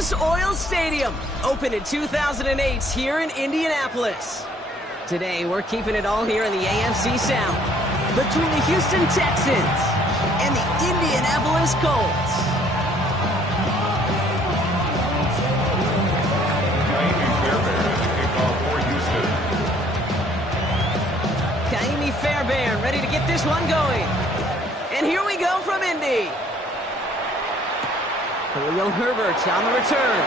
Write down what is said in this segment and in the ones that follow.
Lucas Oil Stadium, opened in 2008 here in Indianapolis. Today, we're keeping it all here in the AFC South, between the Houston Texans and the Indianapolis Colts. Kaimi Fairbairn ready to get this one going. And here we go from Indy. Khalil Herbert on the return.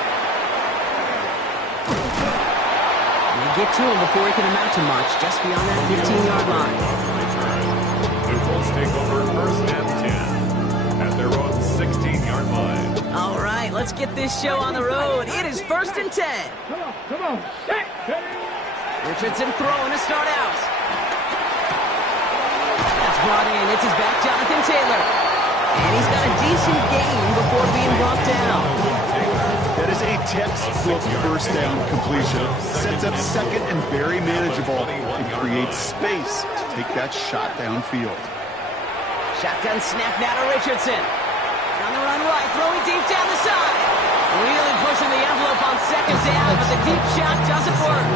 They get to him before he can amount to much, just beyond that 15-yard line. The Colts take over first and 10 at their own 16-yard line. All right, let's get this show on the road. It is first and 10. Come on. Hey. Richardson throwing to start out. That's brought in. It's his back, Jonathan Taylor. And he's got a decent gain before being brought down. That is a textbook first down completion. Sets up second and very manageable and creates space to take that shot downfield. Shotgun snap now to Richardson. On the run right, throwing deep down the side. Really pushing the envelope on second down, but the deep shot doesn't work.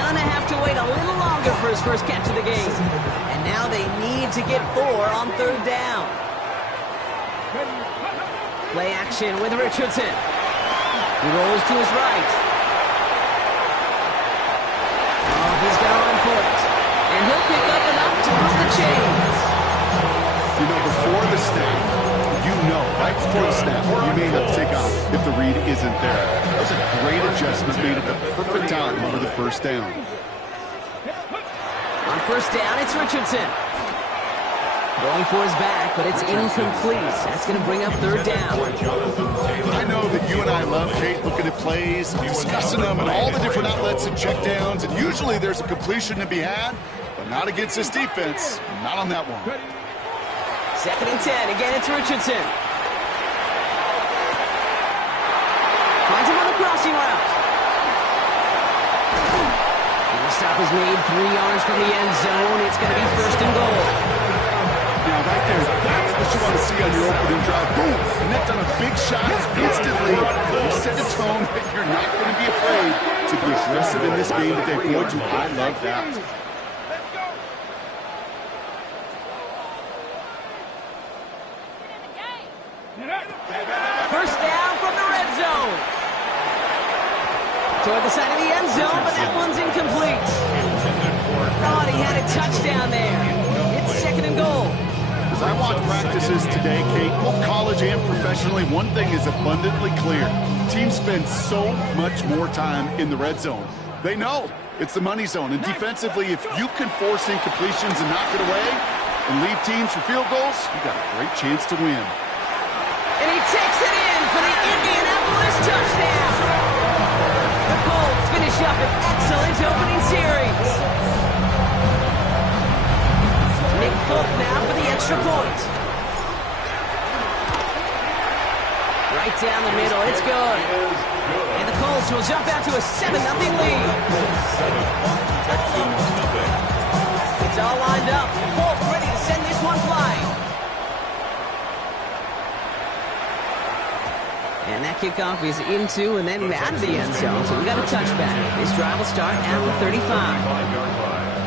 Gonna have to wait a little longer for his first catch of the game. And now they need to get 4 on third down. Play action with Richardson. He rolls to his right. Oh, he's going to run for it. And he'll pick up enough to move the chains. You know, before the snap, right before the snap, you may have to take off if the read isn't there. That was a great adjustment made at the perfect time for the first down. On first down, it's Richardson. Going for his back, but it's incomplete. That's going to bring up third down. I know that you and I love, Kate, looking at plays, discussing them, and all the different outlets and checkdowns, and usually there's a completion to be had, but not against this defense. Not on that one. Second and 10. Again, it's Richardson. Finds him on the crossing route. And the stop is made 3 yards from the end zone. It's going to be first and goal. Now, right there, that's what you want to see on your opening drive. Boom! Connect on a big shot instantly. You set a tone that you're not going to be afraid to be aggressive in this game today. Boy, do I love that. First down from the red zone. Toward the side of the end zone, but that one's incomplete. Thought he had a touchdown there. It's second and goal. As I watch practices today, Kate, both college and professionally, one thing is abundantly clear. Teams spend so much more time in the red zone. They know it's the money zone. And defensively, if you can force incompletions and knock it away and leave teams for field goals, you got a great chance to win. And he takes it in for the Indianapolis touchdown. The Colts finish up an excellent opening series. Nick Folk now for the extra point. Right down the middle, it's good. And the Colts will jump out to a 7-0 lead. It's all lined up. Folk ready to send this one flying. And that kickoff is into and then out of the end zone. So we got a touchback. This drive will start at the 35.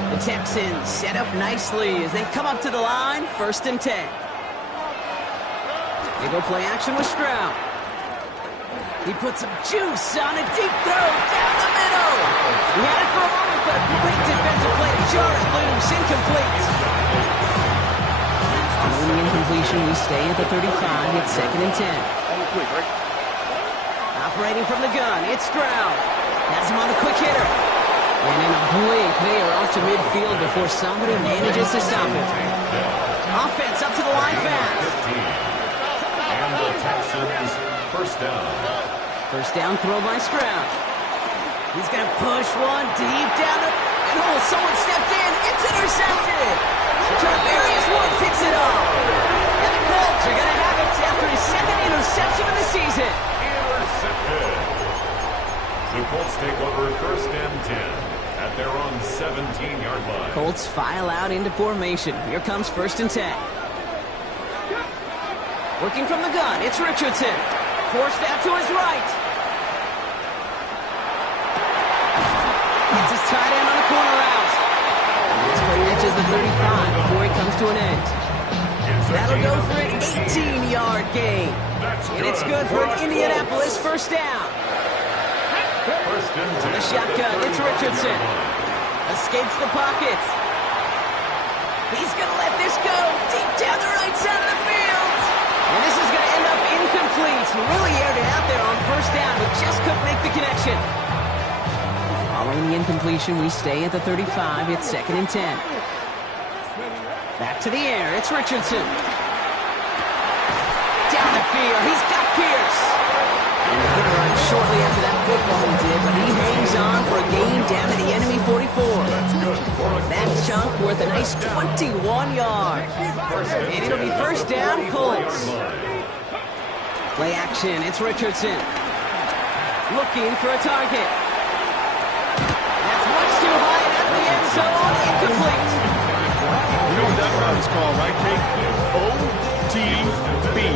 The Texans set up nicely as they come up to the line, first and 10. They go play action with Stroud. He puts some juice on a deep throw down the middle. He had it for a moment, but a great defensive play to jar it loose, incomplete. On the incompletion, we stay at the 35. It's second and 10. Operating from the gun, it's Stroud. Has him on the quick hitter. And in a blink, they are off to midfield before somebody manages to stop it. Offense up to the line fast. And the Texans first down. First down throw by Stroud. He's going to push one deep down the... And oh, someone stepped in. It's intercepted. Charvarius Ward picks it up. And the Colts are going to have it after his second interception of the season. Intercepted. The Colts take over first and 10 at their own 17-yard line. Colts file out into formation. Here comes 1st and 10. Working from the gun, it's Richardson. Forced out to his right. Gets his tight end on the corner out. And this play reaches the 35 before it comes to an end. That'll go for an 18-yard gain. And it's good for an Indianapolis first down. From the shotgun, it's Richardson. Escapes the pocket. He's going to let this go deep down the right side of the field. And this is going to end up incomplete. He really aired it out there on first down, but just couldn't make the connection. Following the incompletion, we stay at the 35. It's 2nd and 10. Back to the air. It's Richardson. Down the field. He's got Pierce. And the hit run shortly after that football he did, but he hangs on for a gain down to the enemy 44. That chunk worth a nice 21 yards. And it'll be first down, Colts. Play action. It's Richardson. Looking for a target. That's much too high and out of the end zone. Incomplete. You know what that route is called, right, Kate? OTB.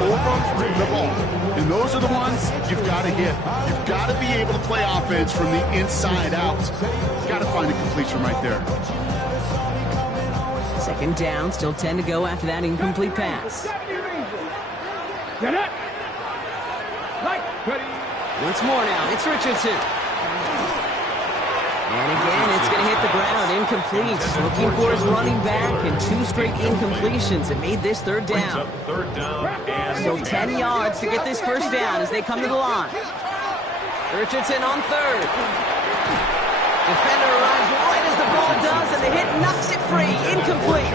Over the ball. And those are the ones you've got to hit. You've got to be able to play offense from the inside out. You've got to find a completion right there. 2nd down, still 10 to go after that incomplete pass. Once more now, it's Richardson. And again, it's going to hit the ground, incomplete. Looking for his running back, and 2 straight incompletions. It made this 3rd down. So 10 yards to get this first down as they come to the line. Richardson on 3rd. Defender arrives right as the ball does, and the hit knocks it free. Incomplete.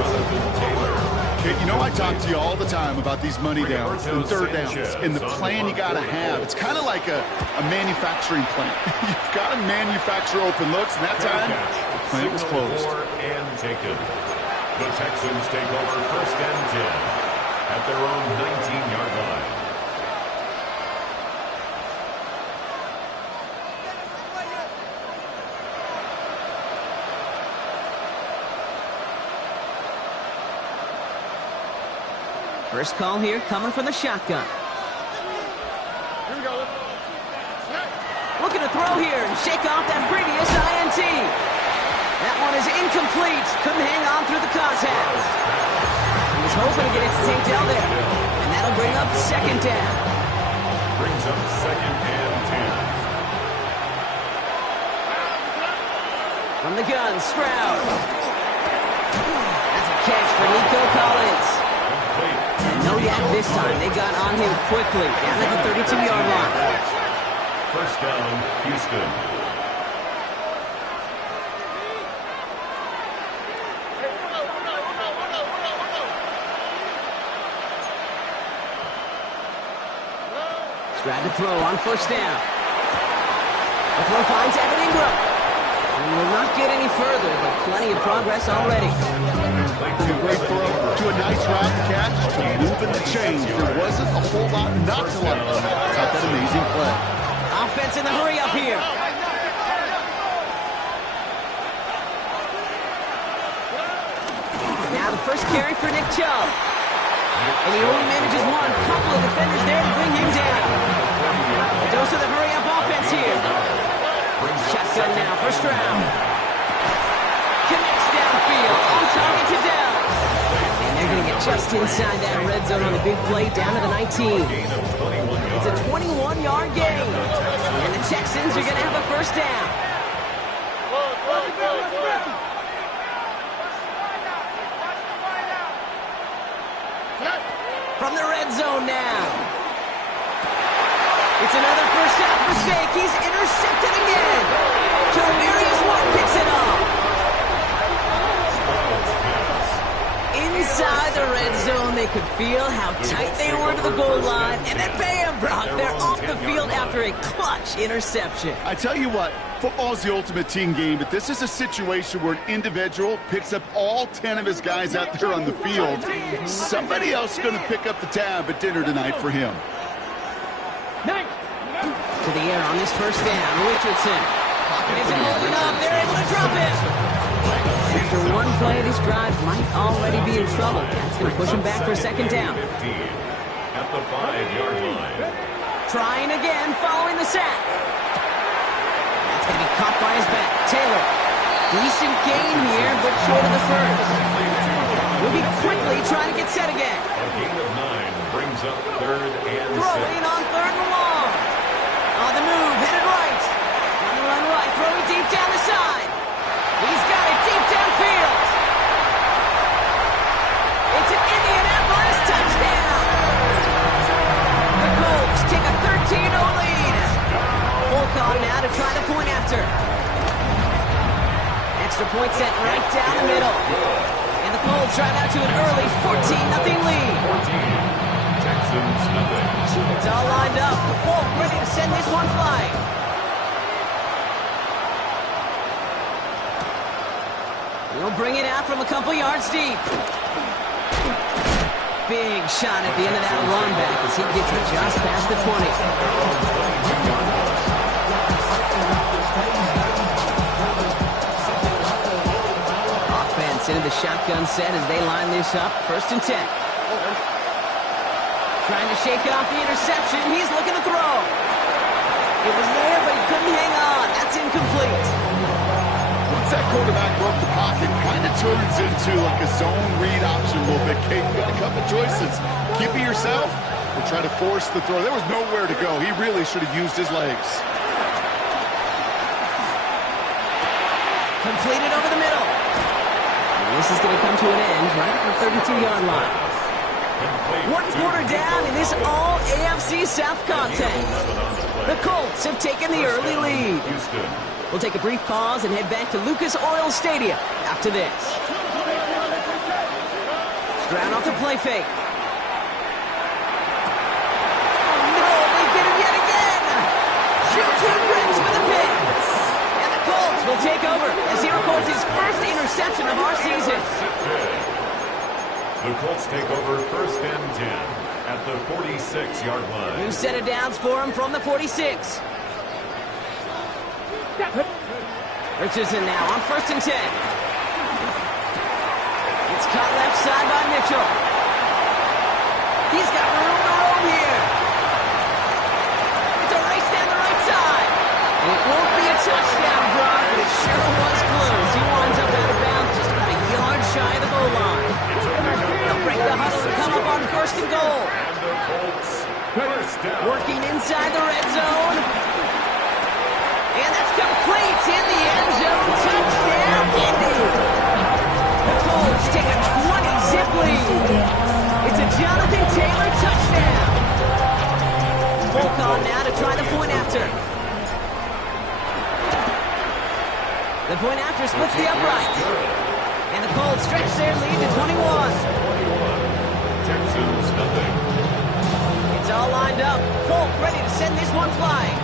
Kate, you know I talk to you all the time about these money downs and 3rd downs and the plan you got to have. It's kind of like a manufacturing plant. You've got to manufacture open looks, and that time, the plant was closed. And taken. The Texans take over 1st and 10 at their own 19-yard line. First call here coming from the shotgun. Looking to throw here and shake off that previous INT. That one is incomplete. Couldn't hang on through the contact. He was hoping to get it to St. Del there. And that'll bring up 2nd down. Brings up 2nd and 10. From the gun, Stroud. That's a catch for Nico Collins. No yak this time. They got on him quickly. Down at the 32-yard line. First down, Houston. Stroud to throw on first down. The throw finds Evan Ingram. He will not get any further, but plenty of progress already. From a great throw to a nice route catch to moving the chains. There wasn't a whole lot not to like about that amazing play. Offense in the hurry up here. Now the first carry for Nick Chubb. And he only manages one. Couple of defenders there to bring him down. A dose of the hurry up offense here. Shotgun now, first round. Connects downfield, on target to Dell. And they're going to get just inside that red zone on the big play, down to the 19. It's a 21-yard gain. And the Texans are going to have a first down. From the red zone now. It's another first half mistake. He's intercepted again. Jarmarius Ward picks it up. Inside the red zone, they could feel how tight they were to the goal line. And then bam, Brock, they're off the field after a clutch interception. I tell you what, football's the ultimate team game, but this is a situation where an individual picks up all 10 of his guys out there on the field. Somebody else is going to pick up the tab at dinner tonight for him. To the air on this first down, Richardson. Pocket isn't holding up. They're able to drop him. After one play, this drive might already be in trouble. That's going to push him back for 2nd down. At at the 5-yard line. Trying again, following the sack. That's going to be caught by his back. Taylor. Decent gain here, but short of the first. We'll be quickly trying to get set again. A gain of 9 brings up 3rd and 6. Throwing on 3rd and long. On the move, headed right. On the run right, throwing deep down the side. He's got it deep downfield. It's an Indianapolis touchdown. The Colts take a 13-0 lead. Full call now to try the point after. Extra point sent right down the middle. And the Colts drive out to an early 14-0 lead. 14. Texans nothing. It's all lined up. Folk ready to send this one flying. He'll bring it out from a couple yards deep. Big shot at the end of that run back as he gets it just past the 20. Into the shotgun set as they line this up. 1st and 10. Trying to shake off the interception. He's looking to throw. It was there, but he couldn't hang on. That's incomplete. Once that quarterback broke the pocket, kind of turns into like a zone read option a little bit. Kate, got a couple choices. Keep it yourself or try to force the throw. There was nowhere to go. He really should have used his legs. Completed over the middle. This is going to come to an end right at the 32-yard line. 1 quarter down in this all-AFC South contest. The Colts have taken the early lead. We'll take a brief pause and head back to Lucas Oil Stadium after this. Stroud off the play fake. Oh no, they get him yet again! Q2 Briggs with a pick. Colts will take over as he records his first interception of our season. The Colts take over 1st and 10 at the 46-yard line. New set of downs for him from the 46. Richardson now on 1st and 10. It's caught left side by Mitchell. He's got room to roam here. It's a race down the right side. It won't be a touchdown, Brock, but it sure was close. He winds up out of bounds just about a yard shy of the goal line. They'll break the huddle and come up on 1st and goal. And the Colts first down. Working inside the red zone. And that's complete in the end zone. Touchdown, Indy. The Colts take a 20-zip lead. It's a Jonathan Taylor touchdown. Full call now to try the point after. The point after splits the uprights. And the Colts stretch their lead to 21. Texans nothing. It's all lined up. Folk ready to send this one flying.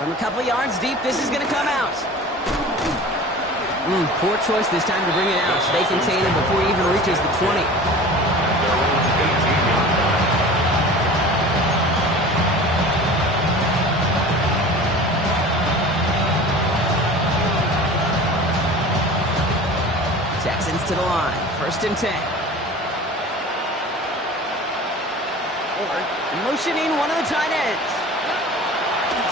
From a couple yards deep, this is going to come out. Poor choice this time to bring it out. They contain him before he even reaches the 20. Texans to the line. 1st and 10. Motioning one of the tight ends.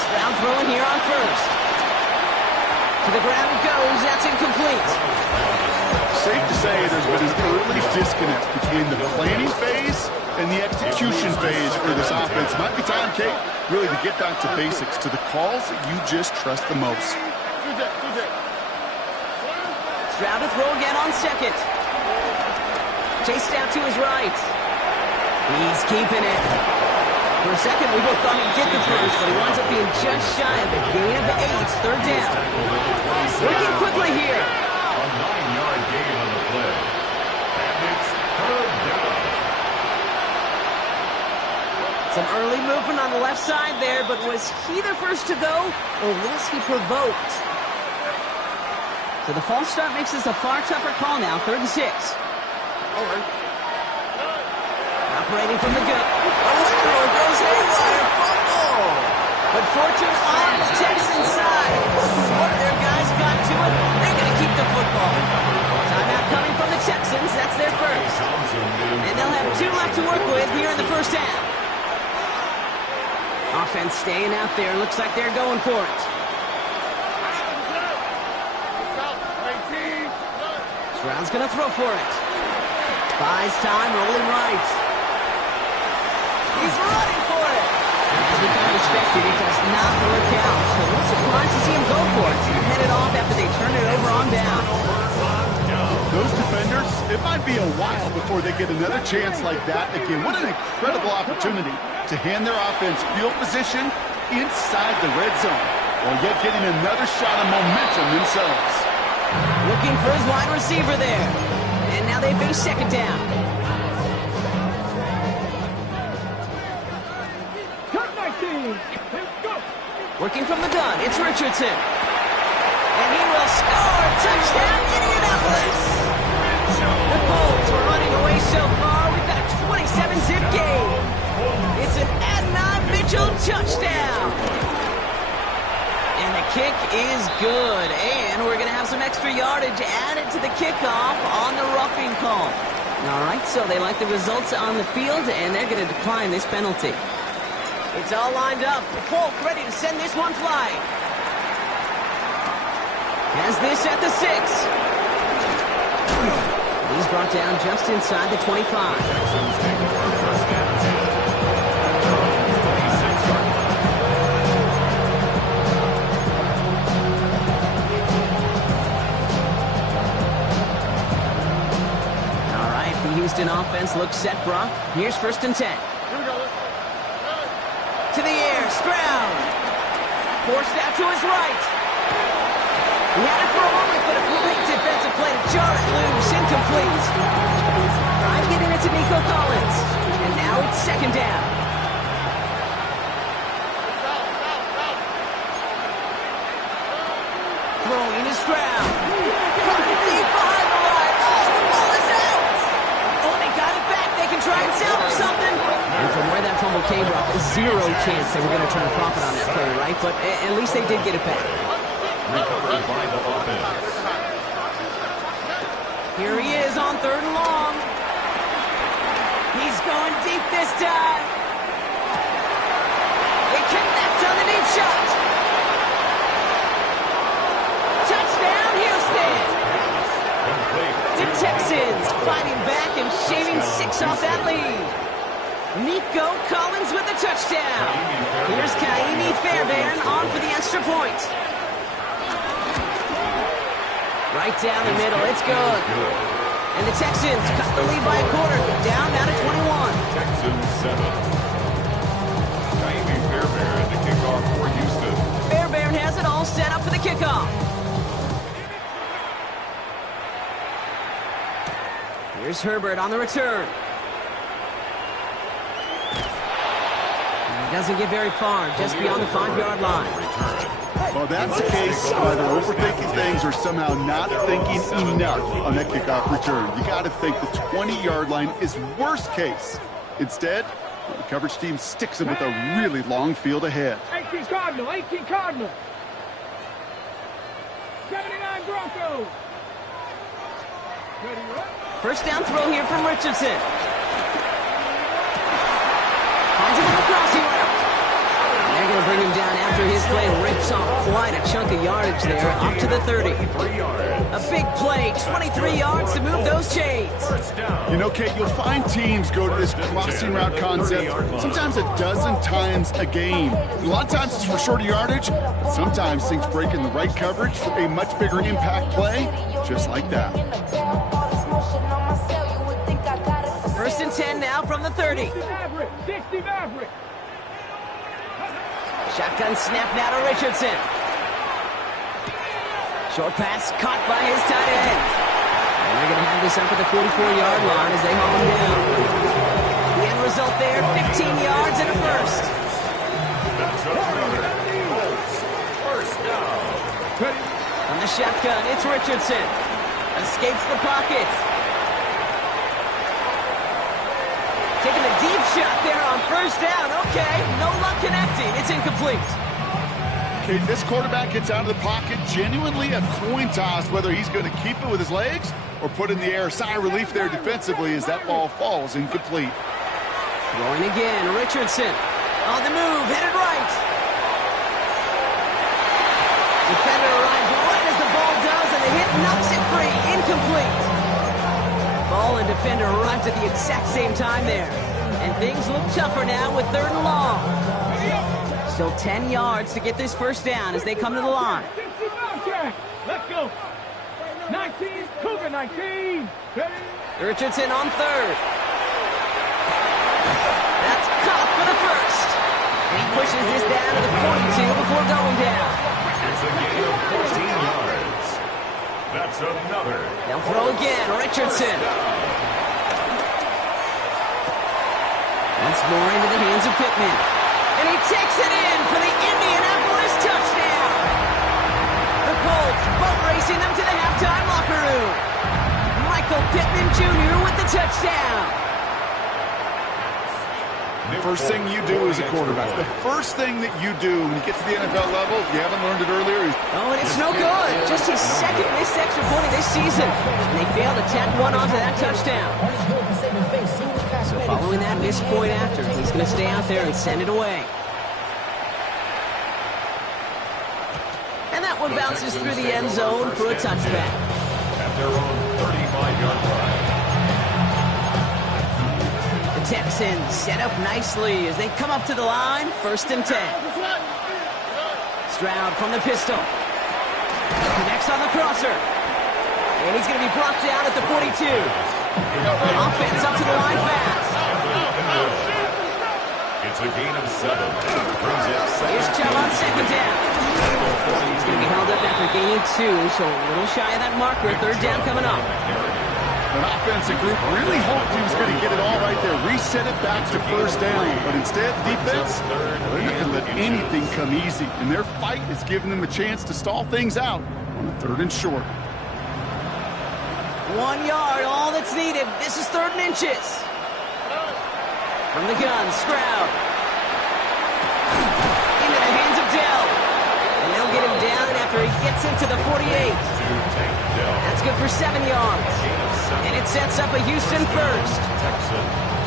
Stroud throwing here on 1st. To the ground it goes. That's incomplete. Safe to say there's been an early disconnect between the planning phase and the execution phase for this offense. Might be time, Kate, really to get back to basics, to the calls that you just trust the most. Stroud to throw again on 2nd. Chased out to his right. He's keeping it. For a second, we both thought he'd get the first, but he winds up being just shy of the gain of 8. 3rd down. Working quickly here. A 9-yard gain on the play. And it's 3rd down. Some early movement on the left side there, but was he the first to go, or was he provoked? So the false start makes this a far tougher call now. 3rd and 6. Operating from the gut. Goes haywire. Fumble. But fortune on the Texans side. One of their guys got to it. They're going to keep the football. Timeout coming from the Texans. as that's their first. And they'll have 2 left to work with here in the first half. Offense staying out there. Looks like they're going for it. Stroud's going to throw for it. Buys time, rolling right. He's running for it. As we kind of expected, it does not work out. So no surprise to see him go for it. He headed off after they turned it over on down. Those defenders, it might be a while before they get another chance like that again. What an incredible opportunity to hand their offense field position inside the red zone, while yet getting another shot of momentum themselves. Looking for his wide receiver there. And now they face second down. Cut my team. Let's go. Working from the gun, it's Richardson. And he will score. Touchdown, Indianapolis. The Colts are running away so far. We've got a 27-zip game. It's an Adonai Mitchell touchdown. And the kick is good. And we're going to have some extra yardage added to the kickoff on the roughing call. All right, so they like the results on the field, and they're going to decline this penalty. It's all lined up. The Colts ready to send this one flying. Has this at the 6. He's brought down just inside the 25. Houston offense looks set, Brock. Here's 1st and 10. To the air, Stroud. Forced out to his right. He had it for a moment, but a great defensive play to jar it loose. Incomplete. Trying to get it to Nico Collins. And now it's 2nd down. Throwing is Stroud. Deep behind the line. Oh, the ball is out. Oh, they got it back. They can try and salvage something. And from where that fumble came, Rob, 0 chance they were going to turn a profit on that play, right? But at least they did get it back. Recovered by the offense. Here he is on 3rd and long. He's going deep this time. They connect on the deep shot. Touchdown, Houston. The Texans fighting back and shaving 6 off that lead. Nico Collins with the touchdown. Here's Kaimi Fairbairn on for the extra point. Right down the middle, it's good. And the Texans cut the lead by a quarter, down now to 21. Texans 7. Kaimi Fairbairn to kick off for Houston. Fairbairn has it all set up for the kickoff. Here's Herbert on the return. He doesn't get very far, just beyond the 5-yard line. Well, that's the case of either overthinking things or somehow not thinking enough on that kickoff return. You got to think the 20-yard line is worst case. Instead, the coverage team sticks him with a really long field ahead. 18 Cardinal, 18 Cardinal. 79 Broncos. First down throw here from Richardson. Finds him on the crossing route. And they're going to bring him down after his play rips off quite a chunk of yardage there, up to the 30. A big play, 23 yards to move those chains. You know, Kate, you'll find teams go to this crossing route concept sometimes a dozen times a game. A lot of times it's for shorter yardage, but sometimes things break in the right coverage for a much bigger impact play, just like that. 1st and 10 now from the 30. 60 Maverick. Shotgun snap now to Richardson. Short pass caught by his tight end. And they're going to have this up at the 44-yard line as they haul him down. The end result there, 15 yards and a first. First down. From the shotgun, it's Richardson. Escapes the pocket. Taking a deep shot there on 1st down. Okay, no luck connecting. It's incomplete. Okay, this quarterback gets out of the pocket, genuinely a coin toss whether he's going to keep it with his legs or put in the air. Sigh of relief there defensively as that ball falls incomplete. Throwing again, Richardson. On the move, headed right. Defender arrives right as the ball does, and the hit knocks it free. Incomplete. Ball and defender arrived at the exact same time there. And things look tougher now with 3rd and long. Still 10 yards to get this first down as they come to the line. Let's go. 19, Cougar 19. Richardson on 3rd. That's caught for the first. And he pushes this down to the 42 before going down. It's a gain of 14 yards. That's another. They'll throw again, Richardson. Once more into the hands of Pittman. And he takes it in for the Indianapolis touchdown. The Colts boat racing them to the halftime locker room. Michael Pittman Jr. with the touchdown. First thing you do as a quarterback, the first thing that you do when you get to the NFL level, if you haven't learned it earlier, is... Oh, and it's no good. Just his second missed extra point of this season. And they failed to tack one onto that touchdown. So following that missed point after, he's going to stay out there and send it away. And that one bounces through the end zone for a touchback. At their own 35-yard line. The Texans set up nicely as they come up to the line, 1st and 10. Stroud from the pistol. Connects on the crosser. And he's going to be brought down at the 42. Offense up to the line fast. It's a gain of 7. Brings it Here's Chubb on 2nd down. He's going to be held up after gaining 2, so a little shy of that marker. 3rd down coming up. An offensive group really hoped he was going to get it all right there, reset it back to 1st down. But instead, defense, they're not going to let anything come easy. And their fight is giving them a chance to stall things out on the 3rd and short. 1 yard, all that's needed. This is 3rd and inches. From the gun, Stroud. Into the hands of Dell. And they'll get him down after he gets into the 48. That's good for 7 yards. And it sets up a Houston first.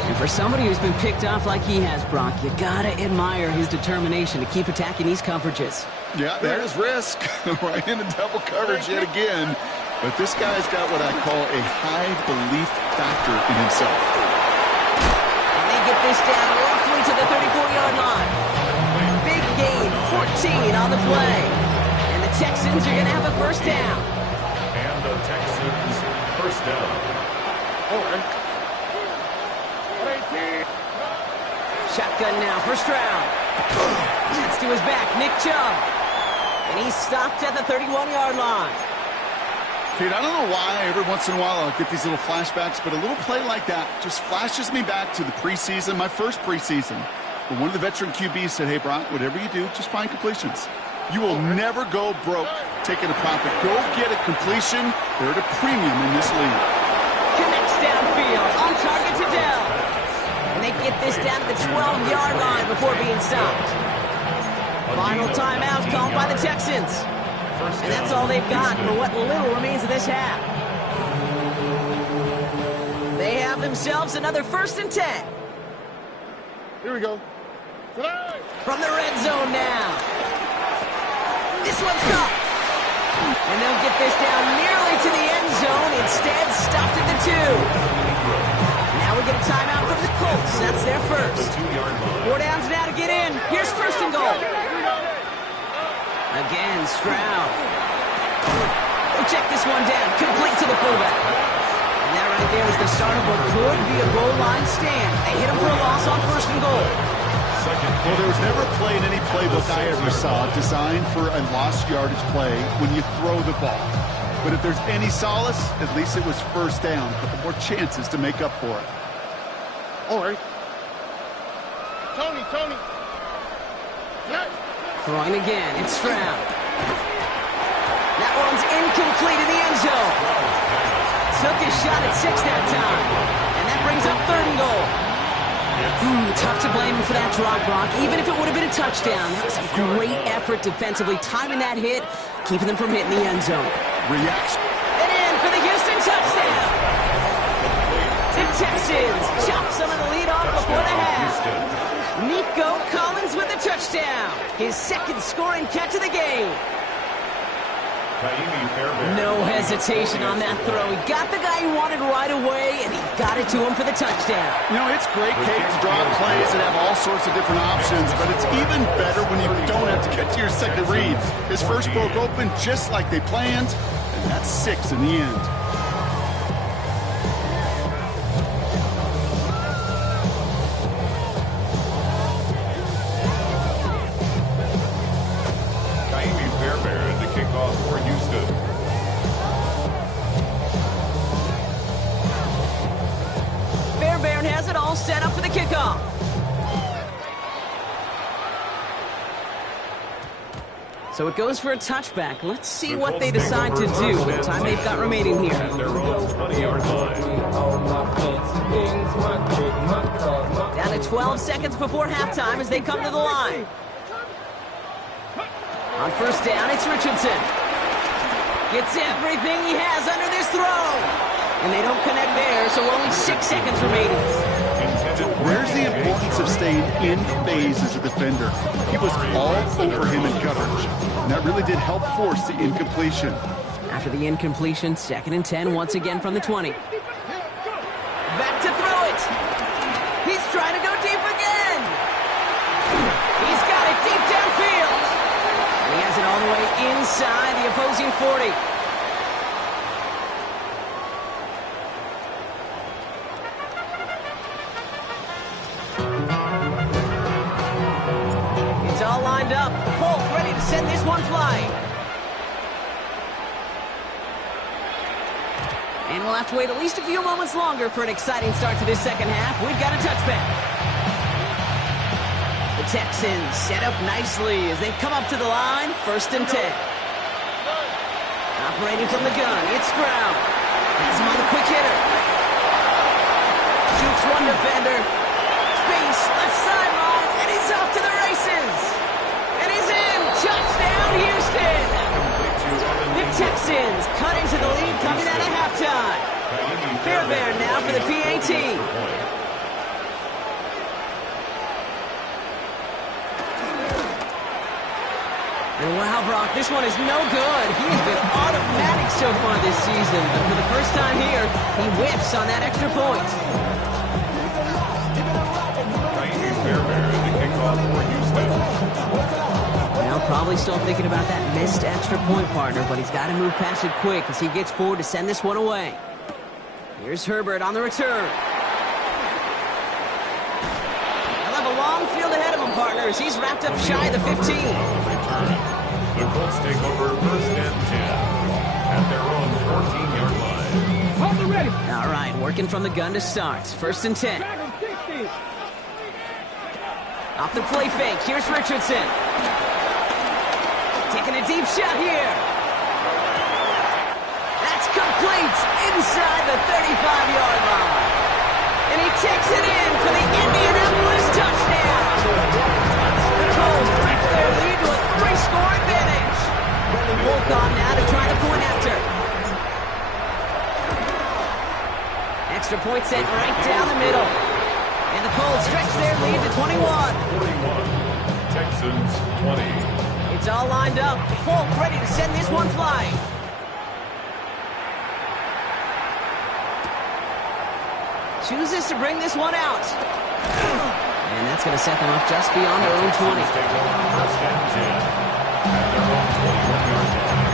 And for somebody who's been picked off like he has, Brock, you gotta admire his determination to keep attacking these coverages. Yeah, there's risk. Right into double coverage yet again. But this guy's got what I call a high belief factor in himself. And they get this down roughly to the 34-yard line. Big gain, 14 on the play. And the Texans are going to have a 1st down. And the Texans 1st down. Shotgun now for Stroud. Gets to his back, Nick Chubb. And he's stopped at the 31-yard line. Kate, I don't know why every once in a while I'll get these little flashbacks, but a little play like that just flashes me back to the preseason, my first preseason. When one of the veteran QBs said, hey, Brock, whatever you do, just find completions. You will never go broke taking a profit. Go get a completion. They're at a premium in this league. Connects downfield, on target to Dell. And they get this down to the 12-yard line before being stopped. Final timeout called by the Texans. And that's all they've got for what little remains of this half. They have themselves another 1st and 10. Here we go. From the red zone now. This one's caught. And they'll get this down nearly to the end zone. Instead, stopped at the 2. Now we get a timeout from the Colts. That's their first. 4 downs now to get in. Here's 1st and goal. Again, Stroud. We'll check this one down. Complete to the fullback. And that right there is the start of what could be a goal line stand. They hit him for a loss on 1st and goal. Well, there was never a play in any playbook I ever saw designed for a lost yardage play when you throw the ball. But if there's any solace, at least it was 1st down. A couple more chances to make up for it. All right. Tony. Throwing again, it's Stroud. That one's incomplete in the end zone. Took his shot at 6 that time. And that brings up 3rd and goal. Tough to blame him for that drop, Brock. Even if it would have been a touchdown, that was a great effort defensively, timing that hit, keeping them from hitting the end zone. Reaction. And in for the Houston touchdown. Texans chop some of the lead off before the half. Nico Collins with the touchdown. His second scoring catch of the game. No hesitation on that throw. He got the guy he wanted right away, and he got it to him for the touchdown. You know, it's great, Kate, to draw plays that have all sorts of different options, but it's even better when you don't have to get to your second read. His first broke open just like they planned, and that's 6 in the end. Set up for the kickoff. So it goes for a touchback. Let's see what they decide to do with the time they've got remaining here. At their own 20-yard line. Down to 12 seconds before halftime as they come to the line. On first down, it's Richardson. Gets everything he has under this throw. And they don't connect there, so only 6 seconds remaining. There's the importance of staying in phase as a defender. He was all over him in coverage, and that really did help force the incompletion. After the incompletion, 2nd and 10 once again from the 20. Back to throw it. He's trying to go deep again. He's got it deep downfield. And he has it all the way inside the opposing 40. All lined up. Folk ready to send this one flying. And we'll have to wait at least a few moments longer for an exciting start to this second half. We've got a touchback. The Texans set up nicely as they come up to the line. 1st and 10. Operating from the gun, it's Stroud. Has him on the quick hitter. Shoots one defender. Space, left sideline, and he's off to the races. And he's in. Touchdown, Houston. The Texans cut into the lead coming out of halftime. Fairbairn now for the PAT. And wow, Brock, this one is no good. He has been automatic so far this season. But for the first time here, he whiffs on that extra point. Fairbairn, the kickoff for Houston. Well, probably still thinking about that missed extra point, partner, but he's got to move past it quick as he gets forward to send this one away. Here's Herbert on the return. He'll have a long field ahead of him, partner, as he's wrapped up shy of the 15. The Colts take over 1st and 10 at their own 14-yard line. Hold it ready. All right, working from the gun to start. 1st and 10. Off the play fake, here's Richardson. Taking a deep shot here. That's complete inside the 35-yard line. And he takes it in for the Indianapolis touchdown. The Colts reach their lead to a 3-score advantage. Folk on now to try the point after. Extra point set right down the middle. And the Colts stretch their lead to 21. 41. Texans 20. It's all lined up. Folk ready to send this one flying. Chooses to bring this one out. And that's going to set them up just beyond their own 20. Take over 1st and 10 at their own 21-yard line.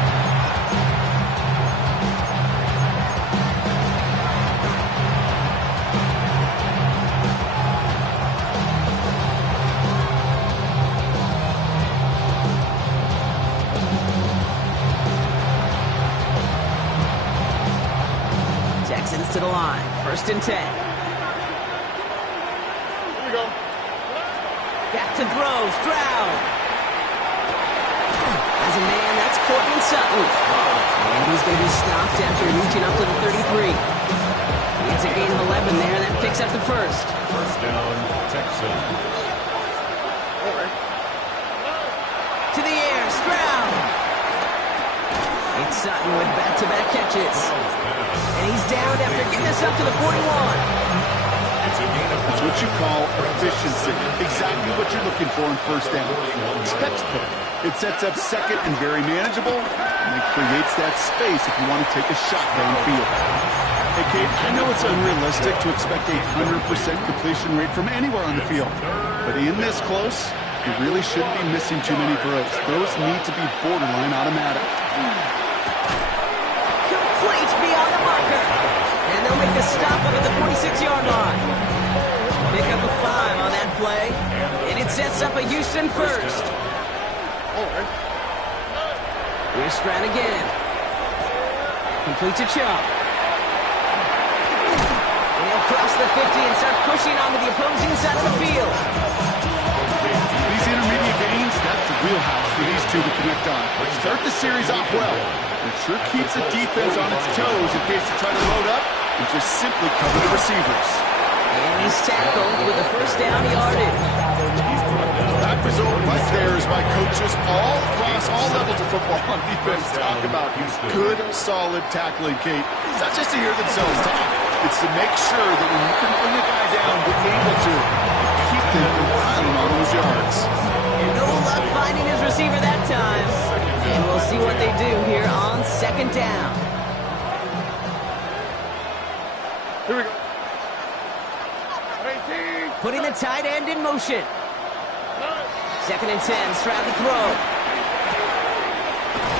Texans to the line. 1st and 10. Here we go. Back to throw. Stroud. As a man, that's Cortland Sutton. And he's going to be stopped after reaching up to the 33. It's a gain of 11 there. That picks up the 1st. 1st down, Texans. To the air. Stroud. It's Sutton with back-to-back catches. And he's down after getting this up to the 41. That's what you call efficiency. Exactly what you're looking for in first down. Textbook. It sets up second and very manageable, and it creates that space if you want to take a shot downfield. Hey, Kate, I know it's unrealistic to expect a 100% completion rate from anywhere on the field, but in this close, you really shouldn't be missing too many throws. Those need to be borderline automatic. Complete beyond the marker. And they'll make a stop up at the 46-yard line. Pick up a 5 on that play, and it sets up a Houston first. Here's Stroud again. Complete to Chubb. And he'll cross the 50 and start pushing onto the opposing side of the field. These intermediate gains, that's the wheelhouse for these two to connect on. Start the series off well. It sure keeps the defense on its toes in case they try to load up and just simply cover the receivers. And he's tackled with a first down yardage. That result right there is why coaches all across all levels of football on defense talk about good, solid tackling, Kate. It's not just to hear themselves talk. It's to make sure that when you can bring a guy down, you're able to keep them from piling on those yards. No luck finding his receiver that time. And we'll see what they do here on second down. Here we go. Putting the tight end in motion. Second and 10, Stroud to throw.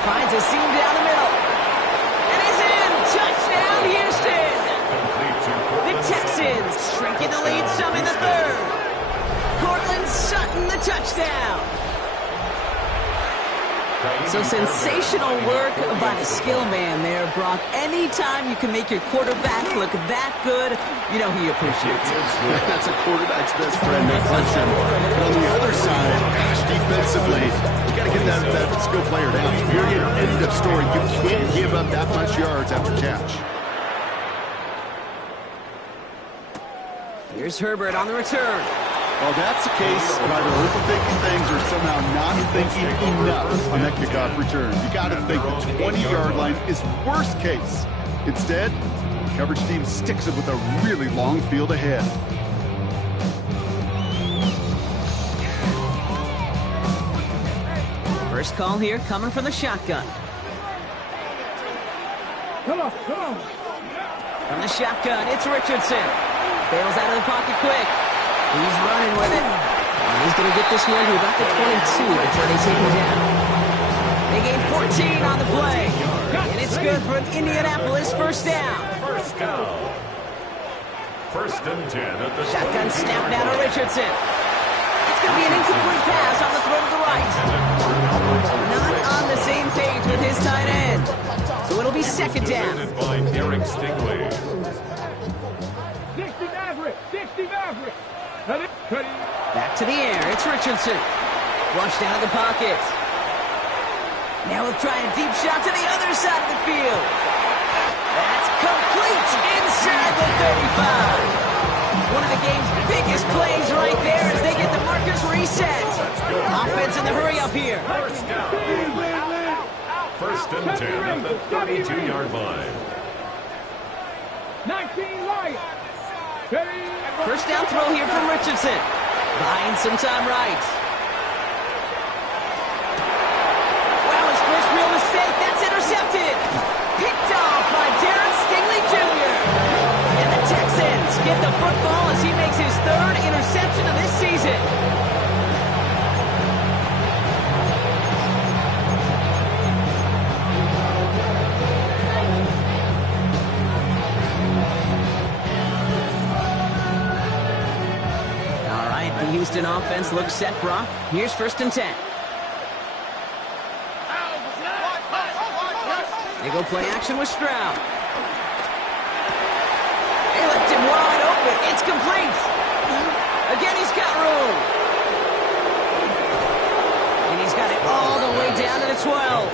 Finds a seam down the middle. And he's in! Touchdown, Houston! The Texans shrinking the lead some in the third. Cortland Sutton, the touchdown. So sensational work by the skill man there, Brock. Anytime you can make your quarterback look that good, you know he appreciates it. That's a quarterback's best friend, no question. But on the other side, gosh, defensively, you got to get that skill player down. Period. End of story. You can't give up that much yards after catch. Here's Herbert on the return. Well, that's the case of either overthinking things or somehow not thinking enough on that kickoff return. You got to think the 20-yard line is worst case. Instead, the coverage team sticks it with a really long field ahead. First call here coming from the shotgun. Come on, come on. From the shotgun, it's Richardson. Bails out of the pocket quick. He's running with it. And he's going to get this one to about the 22 before they take him down. They gain 14 on the play. And it's good for an Indianapolis first down. First down. First and 10 at the Shotgun snap now to Richardson. It's going to be an incomplete pass on the throw to the right. Not on the same page with his tight end. So it'll be second down. by Derek Stingley. 60 Maverick, 60 Maverick. Back to the air, it's Richardson. Flushed out of the pocket. Now we'll try a deep shot to the other side of the field. That's complete inside the 35. One of the game's biggest plays right there as they get the markers reset. Offense in the hurry up here. First down. First and 10 at the 32-yard line. 19 Lions. First down throw here from Richardson. Buying some time right. Wow, his first real mistake. That's intercepted. Picked off by Derek Stingley Jr. And the Texans get the football as he makes his third interception of this season. The Houston offense looks set, Brock. Here's first and 10. They go play action with Stroud. They left him wide open. It's complete. Again, he's got room. And he's got it all the way down to the 12.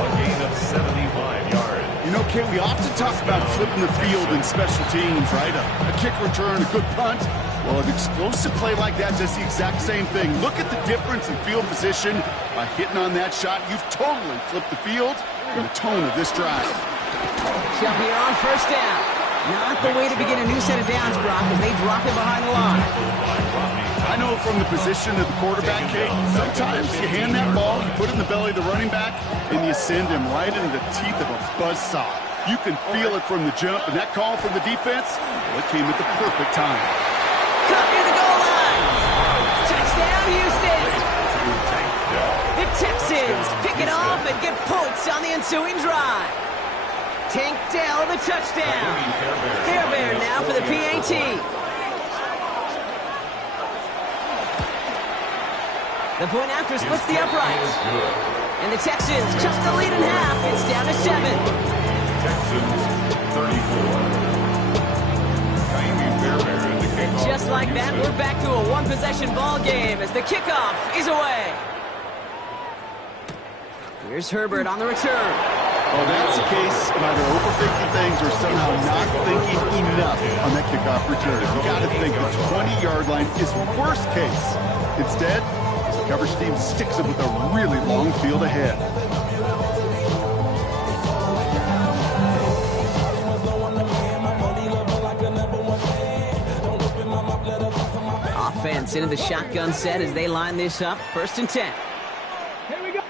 A gain of 75 yards. You know, Okay, we often talk about flipping the field in special teams, right? A kick return, a good punt. Well, an explosive play like that does the exact same thing. Look at the difference in field position. By hitting on that shot, you've totally flipped the field and the tone of this drive. Shove here on first down. Not the way to begin a new set of downs, Brock, as they drop it behind the line. I know from the position of the quarterback, Kate, sometimes you hand that ball, you put it in the belly of the running back, and you send him right into the teeth of a buzzsaw. You can feel it from the jump, and that call from the defense, well, it came at the perfect time. Cut near the goal line. Touchdown, Houston. The Texans pick it off and get points on the ensuing drive. Tank Dell the touchdown. Fairbairn now for the PAT. The point after splits the uprights. And the Texans cut the lead in half. It's down to 7. Texans 34. And just like that, we're back to a one-possession ball game as the kickoff is away. Here's Herbert on the return. Well, that's the case of either overthinking things or somehow not thinking enough on that kickoff return. You got to think the 20-yard line is worst case. Instead, the coverage team sticks it with a really long field ahead. Offense into the shotgun set as they line this up. 1st and 10. Here we go.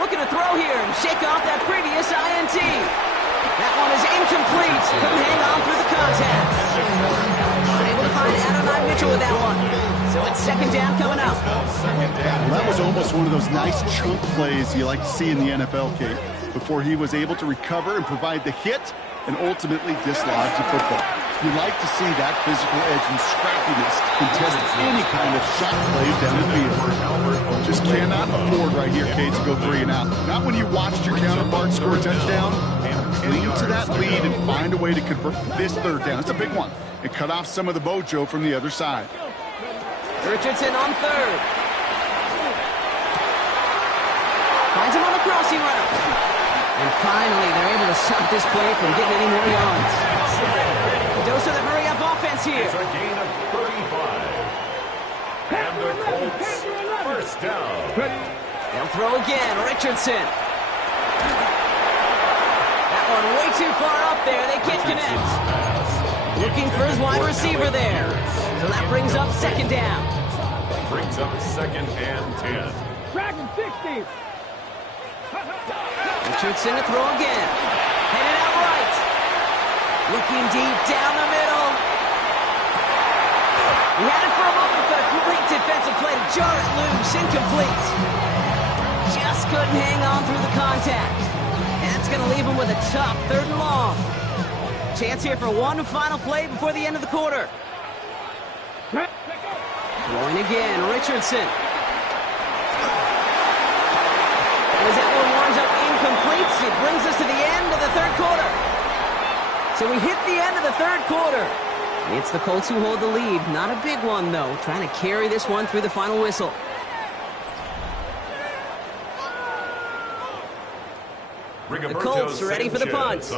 Looking to throw here and shake off that previous INT. That one is incomplete. Couldn't hang on through the contact. Unable to find Adonai Mitchell with that one. So it's 2nd down coming up. Well, that was almost one of those nice chunk plays you like to see in the NFL, Kate, before he was able to recover and provide the hit and ultimately dislodge the football. You like to see that physical edge and scrappiness to contest any kind of shot plays down the field. Just cannot afford right here, Kate, to go 3 and out. Not when you watched your counterpart score a touchdown. Cling to that lead and find a way to convert this 3rd down. It's a big one. And cut off some of the mojo from the other side. Richardson on 3rd. Finds him on the crossing route. And finally, they're able to stop this play from getting any more yards. Dose of the hurry-up offense here. It's a gain of 35. And the Colts, 1st down. They'll throw again. Richardson. That one way too far up there. They can't connect. Looking for his wide receiver there. So that brings up 2nd down. Brings up 2nd and 10. Dragon 60. Richardson to throw again. Headed out right. Looking deep down the middle. He had it for a moment, but a great defensive play to jar it loose. Incomplete. Just couldn't hang on through the contact. That's going to leave him with a tough 3rd and long. Chance here for one final play before the end of the quarter. Throwing again, Richardson. As that one winds up incomplete, it brings us to the end of the 3rd quarter. So we hit the end of the 3rd quarter. It's the Colts who hold the lead. Not a big one, though. Trying to carry this one through the final whistle. The Colts are ready for the punt.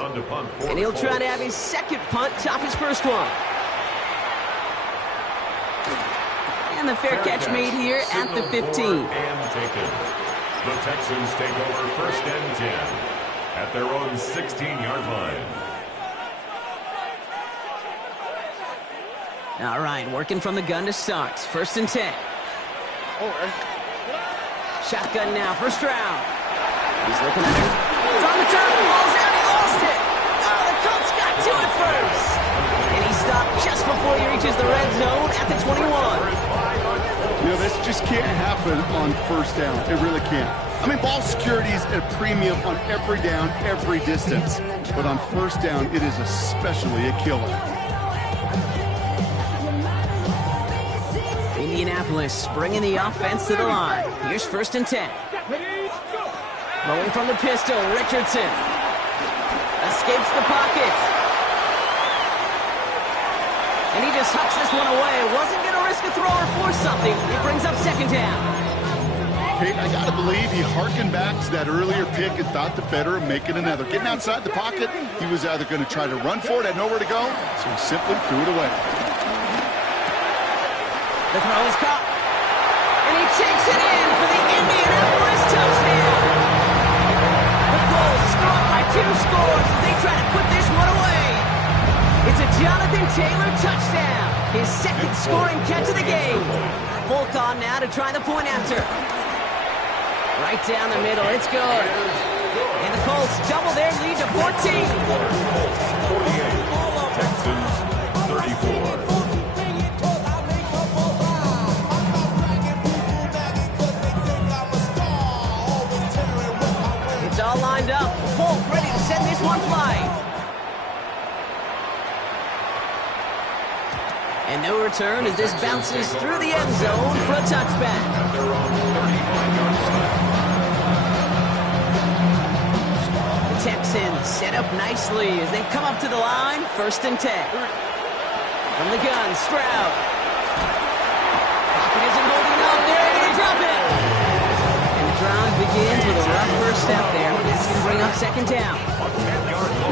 And he'll try to have his 2nd punt top his 1st one. And the fair catch made here at the 15. The Texans take over 1st and 10 at their own 16-yard line. All right, working from the gun to start. 1st and 10. Shotgun now, 1st round. He's looking at it. It's on the turn, the ball's out, he lost it. Oh, the Colts got to it first. And he stopped just before he reaches the red zone at the 21. You know, this just can't happen on 1st down. It really can't. I mean, ball security is at a premium on every down, every distance. But on 1st down, it is especially a killer. Indianapolis bringing the offense to the line. Here's 1st and 10. Throwing from the pistol, Richardson. Escapes the pocket. And he just hucks this one away. Wasn't going to risk a throw or force something. It brings up 2nd down. Kate, I got to believe he harkened back to that earlier pick and thought the better of making another. Getting outside the pocket, he was either going to try to run for it, had nowhere to go, so he simply threw it away. The throw is caught. And he takes it in for the Indianapolis touchdown. The Colts go up by 2 scores as they try to put this one away. It's a Jonathan Taylor touchdown. His second scoring catch of the game. Folk on now to try the point after. Right down the middle, it's good. And the Colts double their lead to 14. 48, Texans 34. It's all lined up. Folk ready to send this one flying. And no return as this bounces through the end zone for a touchback. At their own 35-yard line. The Texans set up nicely as they come up to the line, 1st and 10. From the gun, Stroud. Pocket isn't holding up. They're able to drop it. And the drive begins with a rough first step there. That's going to bring up 2nd down.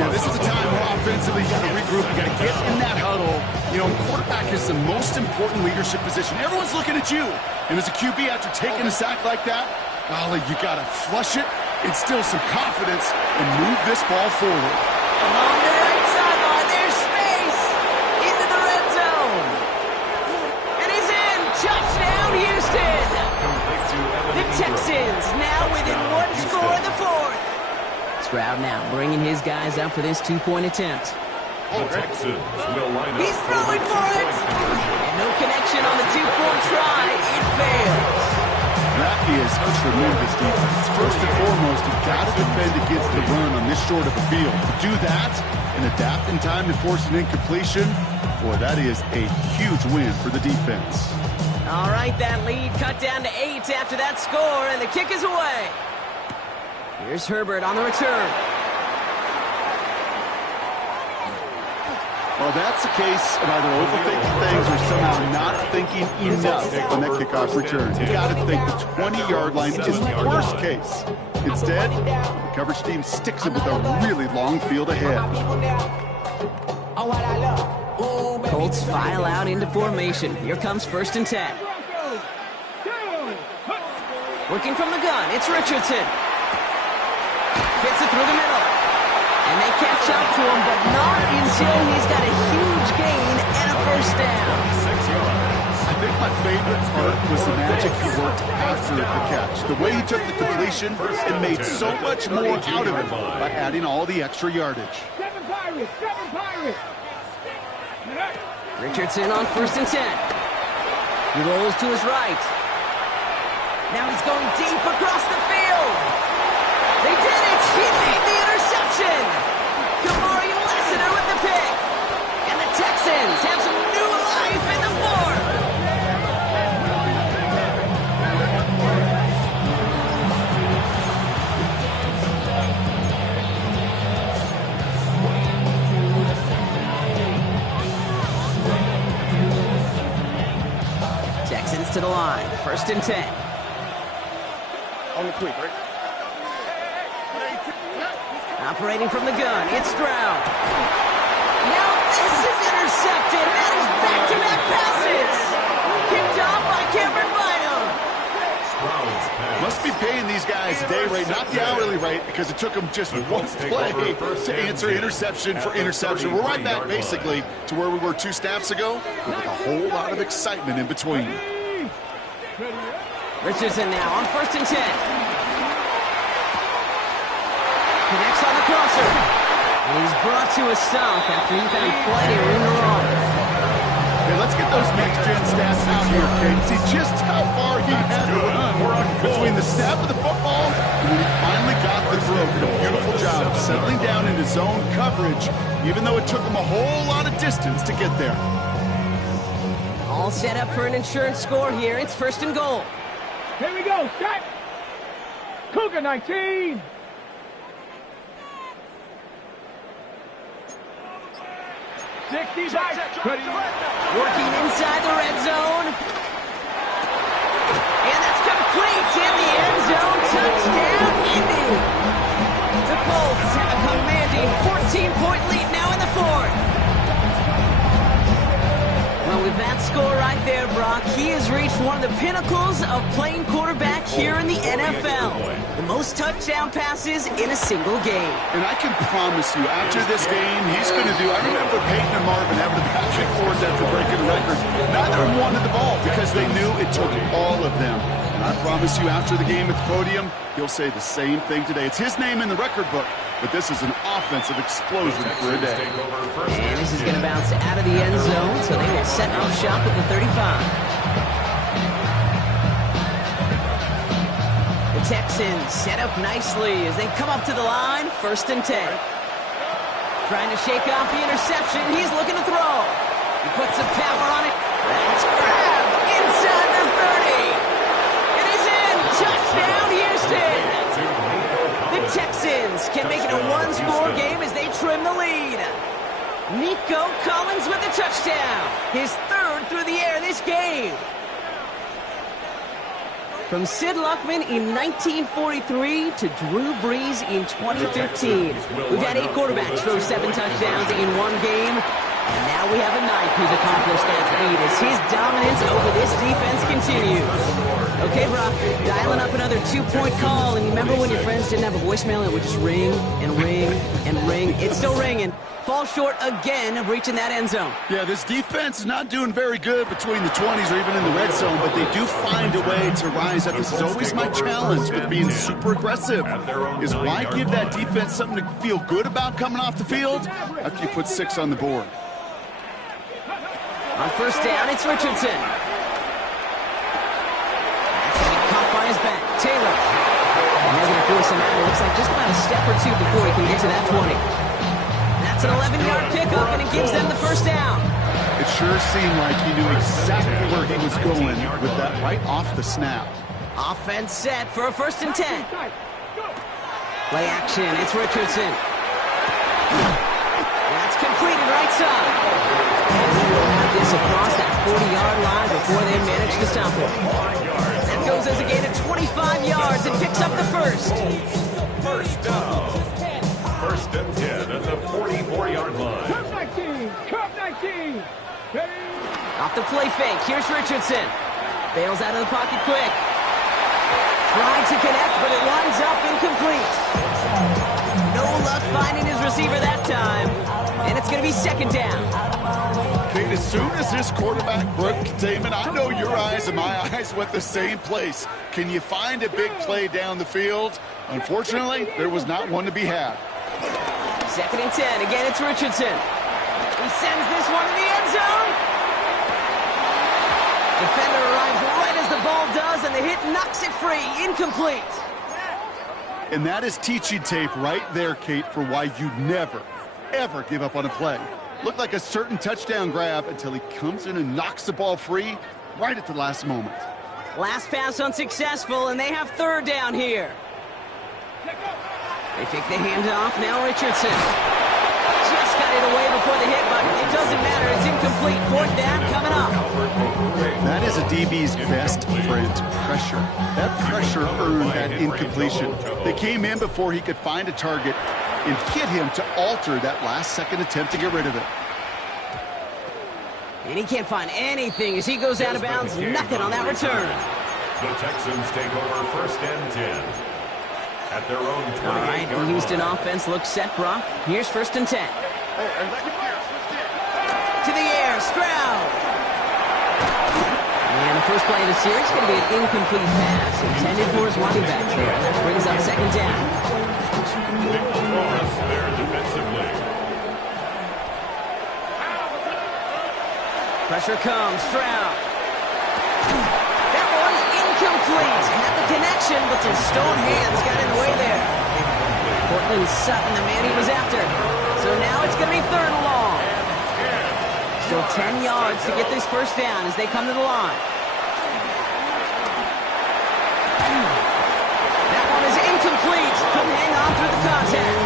Now, this is a time where offensively you got to regroup. You got to get in that huddle. You know, quarterback is the most important leadership position. Everyone's looking at you. And as a QB, after taking a sack like that, golly, you got to flush it, instill some confidence, and move this ball forward. Along the right sideline, there's space into the red zone. And he's in. Touchdown, Houston. The Texans now within 1 score in the 4th. Stroud now bringing his guys up for this 2-point attempt. The Texans will line up. He's throwing for it. And no connection on the 2-point try. It fails. That is a tremendous defense. First and foremost, you've got to defend against the run on this short of a field. To do that and adapt in time to force an incompletion, boy, that is a huge win for the defense. All right, that lead cut down to 8 after that score, and the kick is away. Here's Herbert on the return. Well, that's the case of either overthinking things or somehow not thinking enough on that kickoff return. You got to think the 20-yard line is the worst case. Instead, the coverage team sticks it with a really long field ahead. Colts file out into formation. Here comes 1st and 10. Working from the gun, it's Richardson. Fits it through the middle. And they catch up to him, but not until he's got a huge gain and a 1st down. 6 yards. I think my favorite part was the magic he worked after the catch. The way he took the completion and made so much more out of it by adding all the extra yardage. 7 Pirates! 7 Pirates! Richardson on 1st and 10. He rolls to his right. Now he's going deep across the field. They did it! He made the interception! Kamari Lassiter with the pick. And the Texans have some new life in the 4th. Texans to the line. 1st and 10. On the quick, right? Operating from the gun, it's Stroud. Now this is intercepted. That is back-to-back passes. Kicked off by Cameron Bynum. Must be paying these guys day rate, not the hourly rate, because it took them just one play to answer interception for interception. We're right back, basically, to where we were 2 snaps ago, with a whole lot of excitement in between. Richardson now on 1st and 10. Connects on the crosser. And he's brought to a stop after he found plenty of room to run. Hey, let's get those next-gen stats out here, Kate. See just how far he had to run between the snap of the football and when he finally got the throw. Did a beautiful job of settling down into zone coverage, even though it took him a whole lot of distance to get there. All set up for an insurance score here. It's 1st and goal. Here we go, start! Cougar 19! Working inside the red zone. And that's complete. complete in the end zone. Touchdown, Indy. The Colts have a commanding 14-point lead now in the fourth. Well, with that score right there, Brock, he has reached one of the pinnacles of playing quarterback here in the NFL. The most touchdown passes in a single game. And I can promise you, after this game, he's going to do... I remember Peyton and Marvin having the back and forth after breaking the record. Neither of them wanted the ball because they knew it took all of them. And I promise you, after the game at the podium, he'll say the same thing today. It's his name in the record book. But this is an offensive explosion for a day. And this is going to bounce out of the end zone, so they will set up shop at the 35. The Texans set up nicely as they come up to the line, 1st and 10. Trying to shake off the interception. He's looking to throw. He puts some power on it. That's grabbed inside the 30. It is in. Touchdown, Houston. The Texans can make it a one-score game as they trim the lead. Nico Collins with the touchdown. His 3rd through the air this game. From Sid Luckman in 1943 to Drew Brees in 2015. We've had 8 quarterbacks throw 7 touchdowns in one game. And now we have a 9th who's accomplished that feat as his dominance over this defense continues. Okay, Brock, dialing up another 2-point call. And you remember when your friends didn't have a voicemail and it would just ring and ring and ring? It's still ringing. Fall short again of reaching that end zone. Yeah, this defense is not doing very good between the 20s or even in the red zone, but they do find a way to rise up. This is always my challenge with being super aggressive, is why give that defense something to feel good about coming off the field after you put 6 on the board? On 1st down, it's Richardson. That's going to be caught by his back. Taylor. And they're going to force him out. It looks like just about a step or 2 before he can get to that 20. That's an 11-yard pickup, and it gives them the 1st down. It sure seemed like he knew exactly where he was going with that right off the snap. Offense set for a 1st and 10. Play action. It's Richardson. That's completed right side. And he will have this across that 40-yard line before they manage to stop it. That goes as a gain of 25 yards and picks up the 1st. 1st down. 1st and 10 at the 44-yard line. Cup 19. Off the play fake. Here's Richardson. Bails out of the pocket quick. Trying to connect, but it winds up incomplete. No luck finding his receiver that time. And it's going to be 2nd down. Kate, as soon as this quarterback broke containment, I know your eyes and my eyes went the same place. Can you find a big play down the field? Unfortunately, there was not one to be had. 2nd and 10. Again, it's Richardson. He sends this one in the end zone. Defender arrives right as the ball does, and the hit knocks it free. Incomplete. And that is teaching tape right there, Kate, for why you never, ever give up on a play. Looked like a certain touchdown grab until he comes in and knocks the ball free right at the last moment. Last pass unsuccessful, and they have 3rd down here. They take the handoff. Now Richardson. Just got it away before the hit, but it doesn't matter. It's incomplete. 4th down coming up. That is a DB's best friend, pressure. That pressure earned that incompletion. They came in before he could find a target and hit him to alter that last-second attempt to get rid of it. And he can't find anything as he goes out of bounds. Nothing on that return. The Texans take over 1st and 10. At their own 28-yard line. All right, the Houston offense looks set, Brock. Here's 1st and 10. To the air, Stroud. And the first play of the series is going to be an incomplete pass intended for his running back there. That brings up 2nd down. Cross there defensively. Pressure comes, Stroud. That one's incomplete. Had the connection, but some stone hands got in the way there. Portland Sutton, the man he was after. So now it's going to be 3rd and long. Still 10 yards to get this 1st down as they come to the line. That one is incomplete. Couldn't hang on through the contact.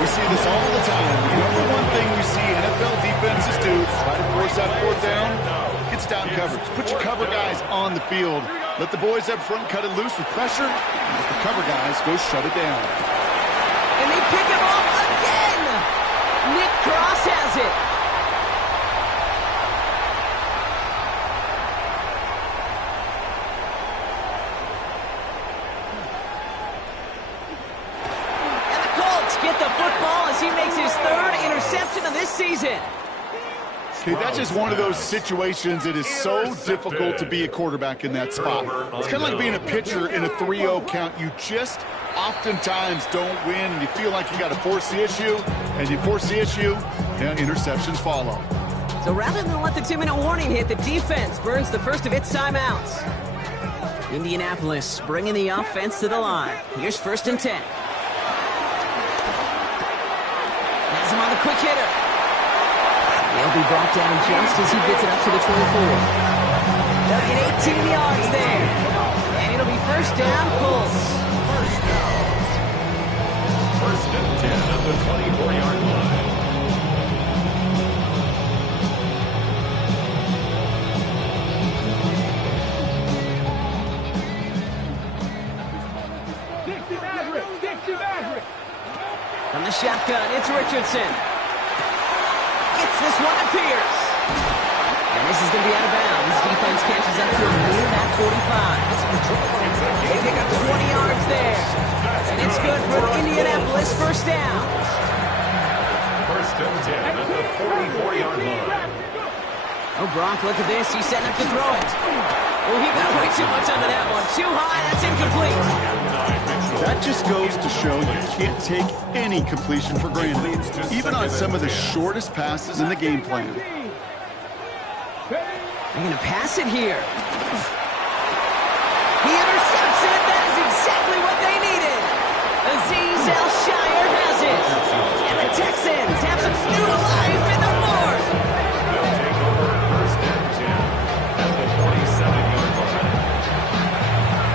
We see this all the time. The number one thing you see NFL defenses do, try to force that 4th down, gets down coverage. Put your cover guys on the field. Let the boys up front cut it loose with pressure. And let the cover guys go shut it down. And they pick him off again. Nick Cross has it. And the Colts get the football as he makes his third interception of this season. Okay, that's just one of those situations that is so difficult to be a quarterback in that spot. It's kind of like being a pitcher in a 3-0 count. You just oftentimes don't win, and you feel like you got to force the issue, and you force the issue, and interceptions follow. So rather than let the 2-minute warning hit, the defense burns the first of its timeouts. Indianapolis bringing the offense to the line. Here's 1st and 10. Has him on the quick hitter. He'll be brought down just as he gets it up to the 24. They'll get 18 yards there. And it'll be 1st down, Colts. 1st and 10 at the 24-yard line. From the shotgun, it's Richardson. Gets this one to Pierce. And this is going to be out of bounds. Defense catches up to him near that 45. They pick up 20 yards there. And it's good for Indianapolis. 1st down. 1st and 10 at the 44-yard line. Oh, Brock, look at this. He's setting up to throw it. Oh, he got way too much under that one. Too high. That's incomplete. That just goes to show you can't take any completion for granted, even on some of the shortest passes in the game plan. They're going to pass it here. He intercepts it. That is exactly what they needed. Azeez Al-Shire has it. And the Texans have some new life in the fourth. They'll take over 1st and 10 at the 47-yard line.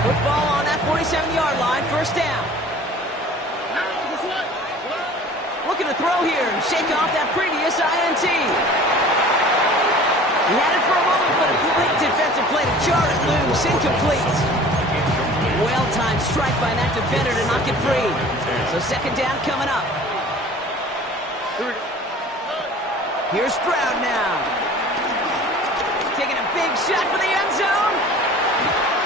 Football on that 47-yard line. 1st down. Looking to throw here and shake off that previous INT. He had it for a moment, but a complete defensive play to jar it loose. Incomplete. Well-timed strike by that defender to knock it free. So 2nd down coming up. Here's Stroud now. Taking a big shot for the end zone.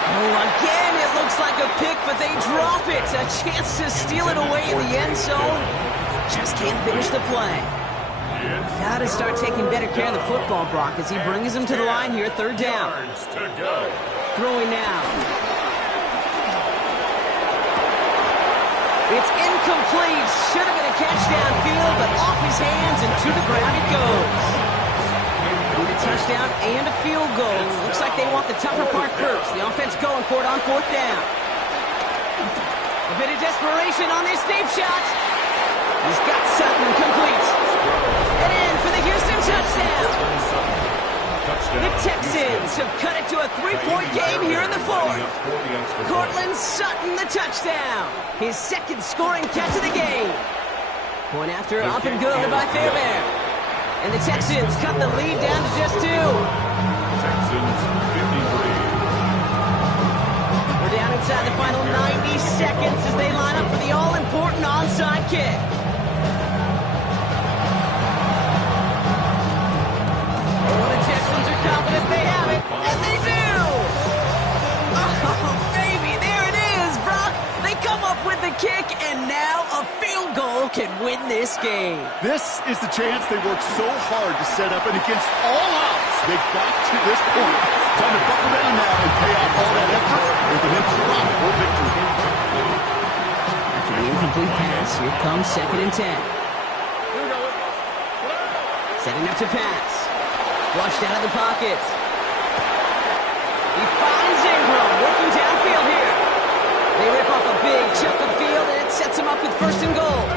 Oh, again, it looks like a pick, but they drop it. A chance to steal it away in the end zone. Just can't finish the play. Got to start taking better care of the football, Brock, as he brings him to the line here, 3rd down. Throwing now. It's incomplete. Should have been a catch downfield, but off his hands and to the ground it goes. Need a touchdown and a field goal. Looks like they want the tougher part first. The offense going for it on 4th down. A bit of desperation on this deep shot. He's got Sutton complete. And in for the Houston touchdown. The Texans have cut it to a 3-point game here in the 4th. Cortland Sutton, the touchdown. His 2nd scoring catch of the game. Point after, up and good by Fairbairn. And the Texans cut the lead down to just 2. Texans 53. We're down inside the final 90 seconds as they line up for the all-important onside kick. Confident they have it, and they do! Oh, baby, there it is, Brock! They come up with the kick, and now a field goal can win this game. This is the chance they worked so hard to set up, and against all odds, they got to this point. Time to buckle down now and pay off all that effort with an improbable victory. After the incomplete pass, here comes 2nd and 10. Setting up to pass. Flushed out of the pocket. He finds Ingram working downfield here. They rip off a big chunk of field, and it sets him up with 1st and goal.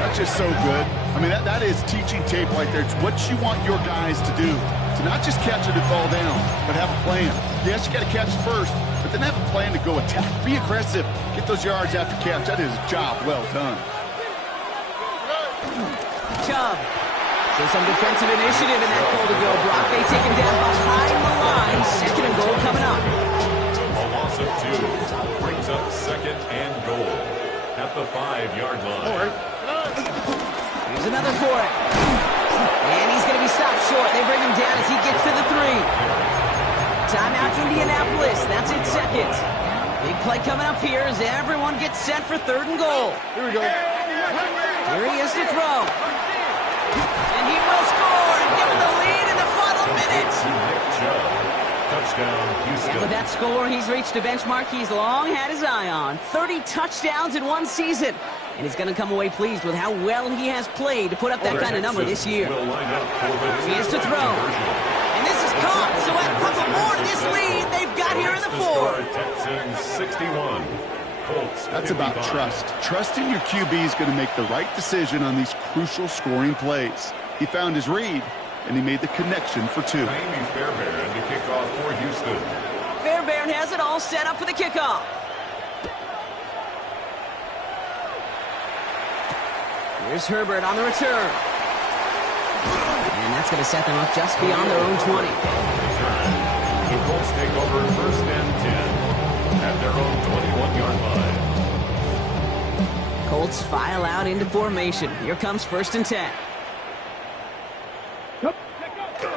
That's just so good. I mean, that is teaching tape right there. It's what you want your guys to do. To not just catch it and fall down, but have a plan. Yes, you got to catch it first, but then have a plan to go attack. Be aggressive. Get those yards after catch. That is a job well done. Chubb. So some defensive initiative in that goal to go. Brock, they take him down behind the line. 2nd and goal coming up. second and goal at the 5-yard line. Here's another for it. And he's going to be stopped short. They bring him down as he gets to the 3. Timeout Indianapolis. That's it, second. Big play coming up here as everyone gets set for 3rd and goal. Here we go. Here he is to throw. And he will score and give him the lead in the final minute. Touchdown, Houston. And with that score, he's reached a benchmark he's long had his eye on. 30 touchdowns in one season. And he's going to come away pleased with how well he has played to put up that kind of number this year. He is to throw. And this is caught. So add a couple more to this lead they've got here in the 4. Texans 61. Colts That's about trust. Trusting your QB is going to make the right decision on these crucial scoring plays. He found his read, and he made the connection for 2. Miami Fairbairn to kick off for Houston. Fairbairn has it all set up for the kickoff. Here's Herbert on the return. And that's going to set them up just beyond their own 20. The Colts take over 1st and 10 at their own 21-yard line. Colts file out into formation. Here comes 1st and 10.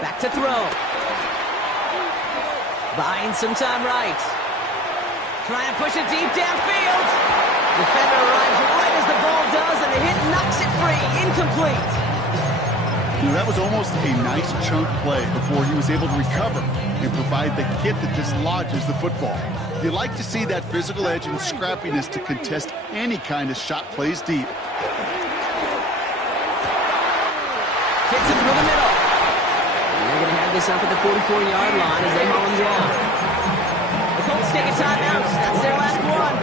Back to throw. Buying some time right. Trying to push it deep downfield. Defender arrives right as the ball does, and the hit knocks it free. Incomplete. You know, that was almost a nice chunk play before he was able to recover and provide the hit that dislodges the football. You like to see that physical edge and scrappiness to contest any kind of shot plays deep. Kicks it through the middle. And they're going to have this up at the 44-yard line as they mow him down. The Colts take a timeout. That's their last one.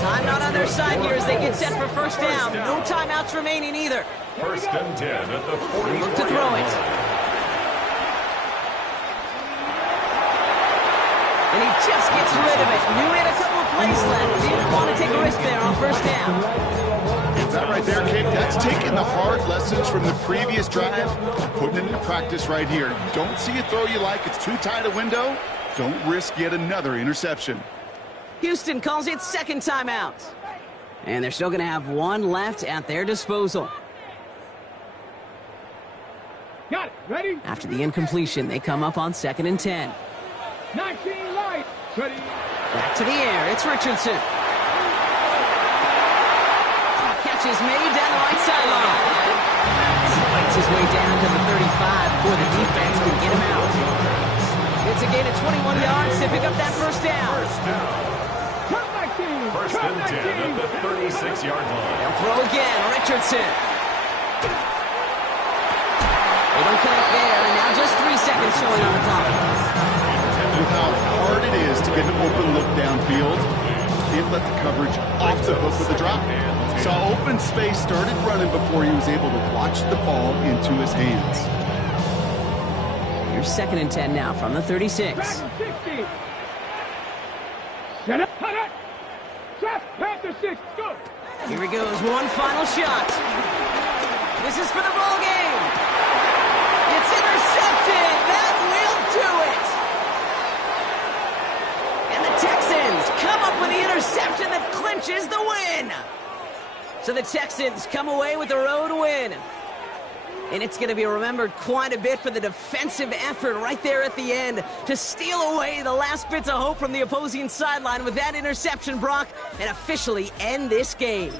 Timeout on their side here as they get set for 1st down. No timeouts remaining either. 1st and 10 at the 44-yard Look to throw it. And he just gets rid of it. Knew he had a couple of plays left. Didn't want to take a risk there on 1st down. That right there, Kate, that's taking the hard lessons from the previous drive, putting it into practice right here. You don't see a throw you like, it's too tight a window, don't risk yet another interception. Houston calls it 2nd timeout. And they're still going to have one left at their disposal. Got it. Ready? After the incompletion, they come up on 2nd and 10. 19 light. Ready. Back to the air. It's Richardson. Catch is made down the right sideline. Fights his way down to the 35 before the defense can get him out. It's a gain of 21 yards to pick up that 1st down. 1st and 10 at the 36-yard line. They'll throw again. Richardson. They don't connect there, and now just 3 seconds showing on the clock. With how hard it is to get an open look downfield, can't let the coverage off the hook with a drop. Saw open space, started running before he was able to watch the ball into his hands. Here's 2nd and 10 now from the 36. Set up. Cut it. Set. Panther 6. Go. Here he goes. One final shot. This is for the ball game. It's intercepted. That will do it. And the Texans come up with the interception that clinches the win. So the Texans come away with the road win. And it's going to be remembered quite a bit for the defensive effort right there at the end to steal away the last bits of hope from the opposing sideline with that interception, Brock, and officially end this game.